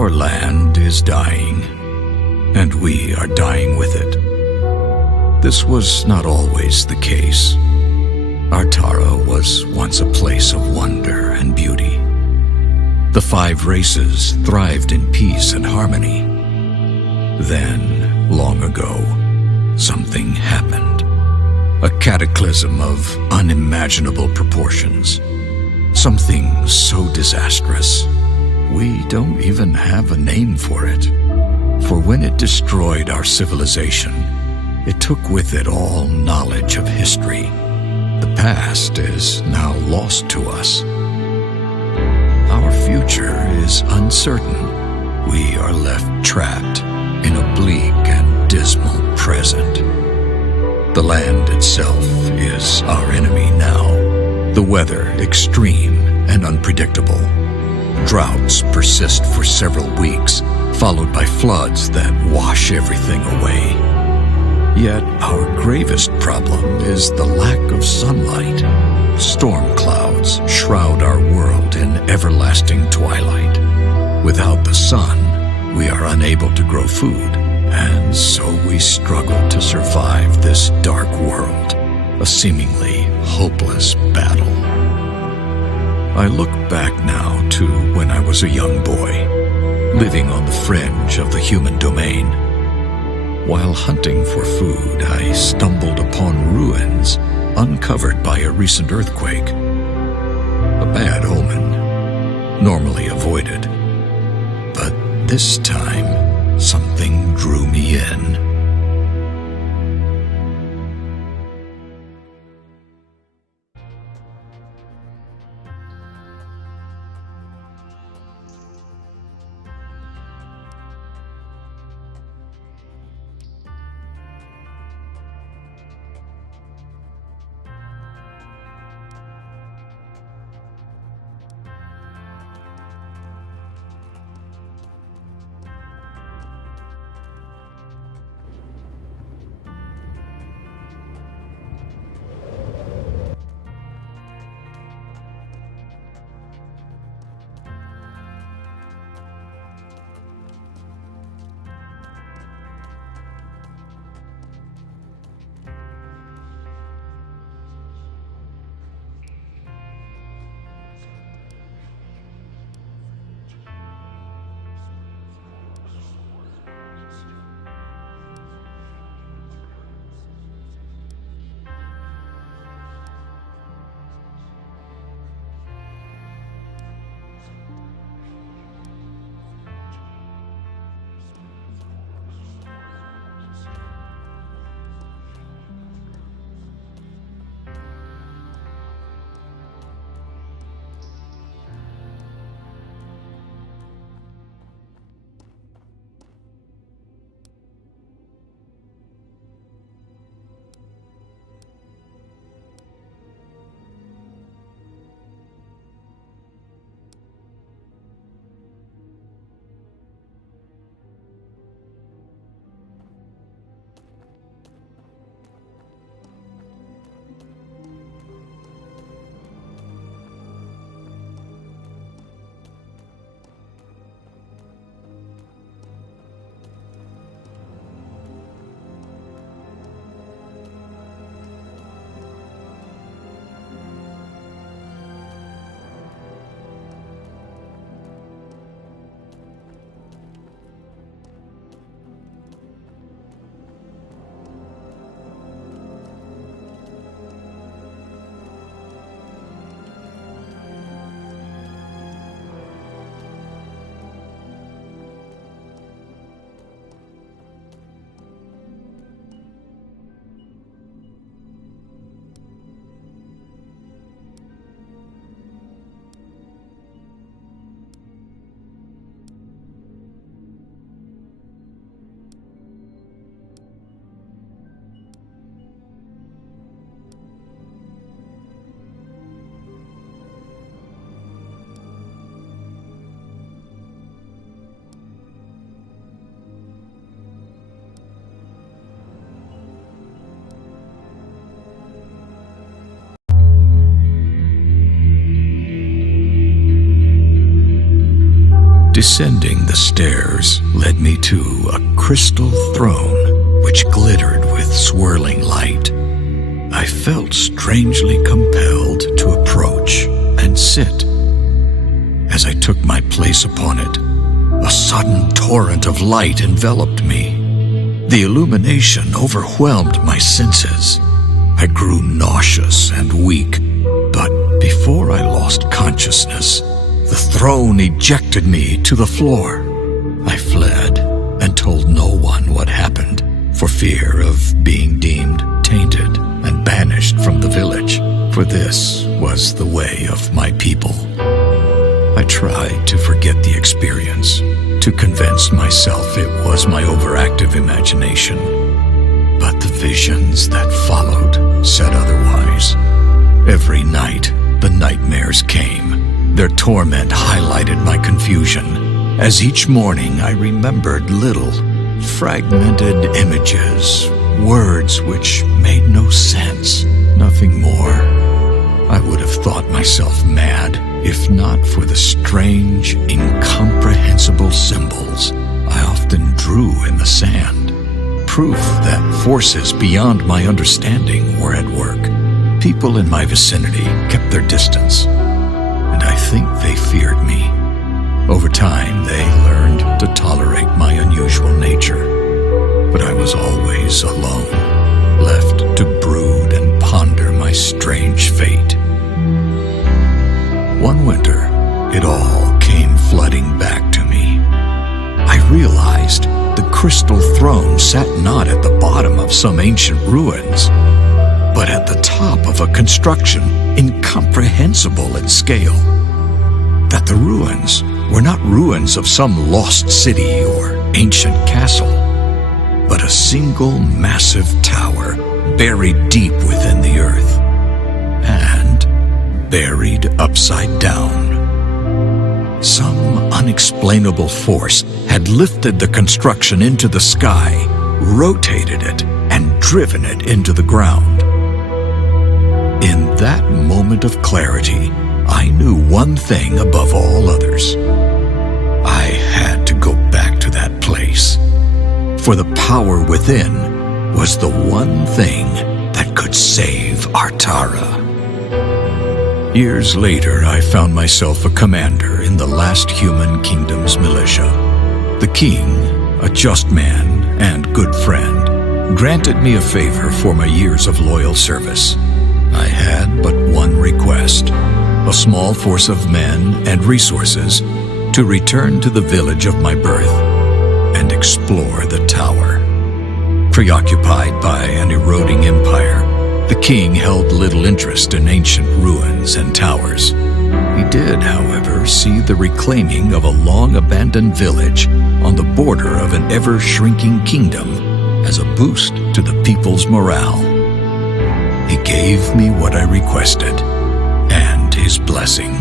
Our land is dying, and we are dying with it. This was not always the case. Artara was once a place of wonder and beauty. The 5 races thrived in peace and harmony. Then, long ago, something happened. A cataclysm of unimaginable proportions. Something so disastrous, we don't even have a name for it. For when it destroyed our civilization, it took with it all knowledge of history. The past is now lost to us. Our future is uncertain. We are left trapped in a bleak and dismal present. The land itself is our enemy now. The weather extreme and unpredictable. Droughts persist for several weeks, followed by floods that wash everything away. Yet our gravest problem is the lack of sunlight. Storm clouds shroud our world in everlasting twilight. Without the sun, we are unable to grow food, and so we struggle to survive this dark world, a seemingly hopeless battle. I look back now to when I was a young boy, living on the fringe of the human domain. While hunting for food, I stumbled upon ruins uncovered by a recent earthquake. A bad omen, normally avoided. But this time, something drew me in. Descending the stairs led me to a crystal throne which glittered with swirling light. I felt strangely compelled to approach and sit. As I took my place upon it, a sudden torrent of light enveloped me. The illumination overwhelmed my senses. I grew nauseous and weak, but before I lost consciousness, the throne ejected me to the floor. I fled and told no one what happened, for fear of being deemed tainted and banished from the village, for this was the way of my people. I tried to forget the experience, to convince myself it was my overactive imagination, but the visions that followed said otherwise. Every night, the nightmares came. Their torment highlighted my confusion, as each morning I remembered little, fragmented images, words which made no sense, nothing more. I would have thought myself mad if not for the strange, incomprehensible symbols I often drew in the sand, proof that forces beyond my understanding were at work. People in my vicinity kept their distance, and I think they feared me. Over time, they learned to tolerate my unusual nature, but I was always alone, left to brood and ponder my strange fate. One winter, it all came flooding back to me. I realized the crystal throne sat not at the bottom of some ancient ruins, but at the top of a construction incomprehensible in scale. That the ruins were not ruins of some lost city or ancient castle, but a single massive tower buried deep within the earth, and buried upside down. Some unexplainable force had lifted the construction into the sky, rotated it, and driven it into the ground. In that moment of clarity, I knew one thing above all others. I had to go back to that place, for the power within was the one thing that could save Artara. Years later, I found myself a commander in the last human kingdom's militia. The king, a just man and good friend, granted me a favor for my years of loyal service. I had but one request: a small force of men and resources to return to the village of my birth and explore the tower. Preoccupied by an eroding empire, the king held little interest in ancient ruins and towers. He did, however, see the reclaiming of a long-abandoned village on the border of an ever-shrinking kingdom as a boost to the people's morale. He gave me what I requested, and his blessing.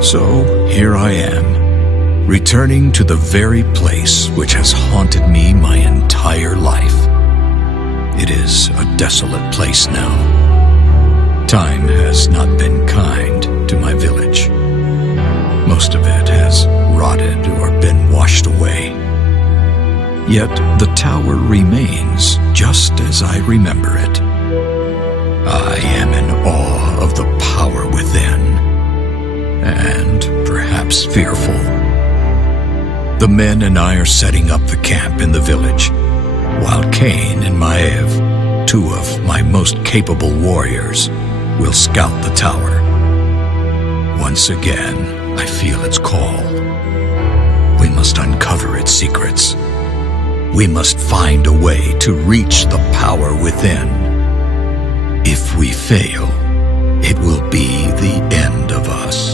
So here I am, returning to the very place which has haunted me my entire life. It is a desolate place now. Time has not been kind to my village. Most of it has rotted or been washed away. Yet the tower remains just as I remember it. I am in awe of the power within, and perhaps fearful. The men and I are setting up the camp in the village, while Cain and Maev, two of my most capable warriors, will scout the tower. Once again, I feel its call. We must uncover its secrets. We must find a way to reach the power within. If we fail, it will be the end of us.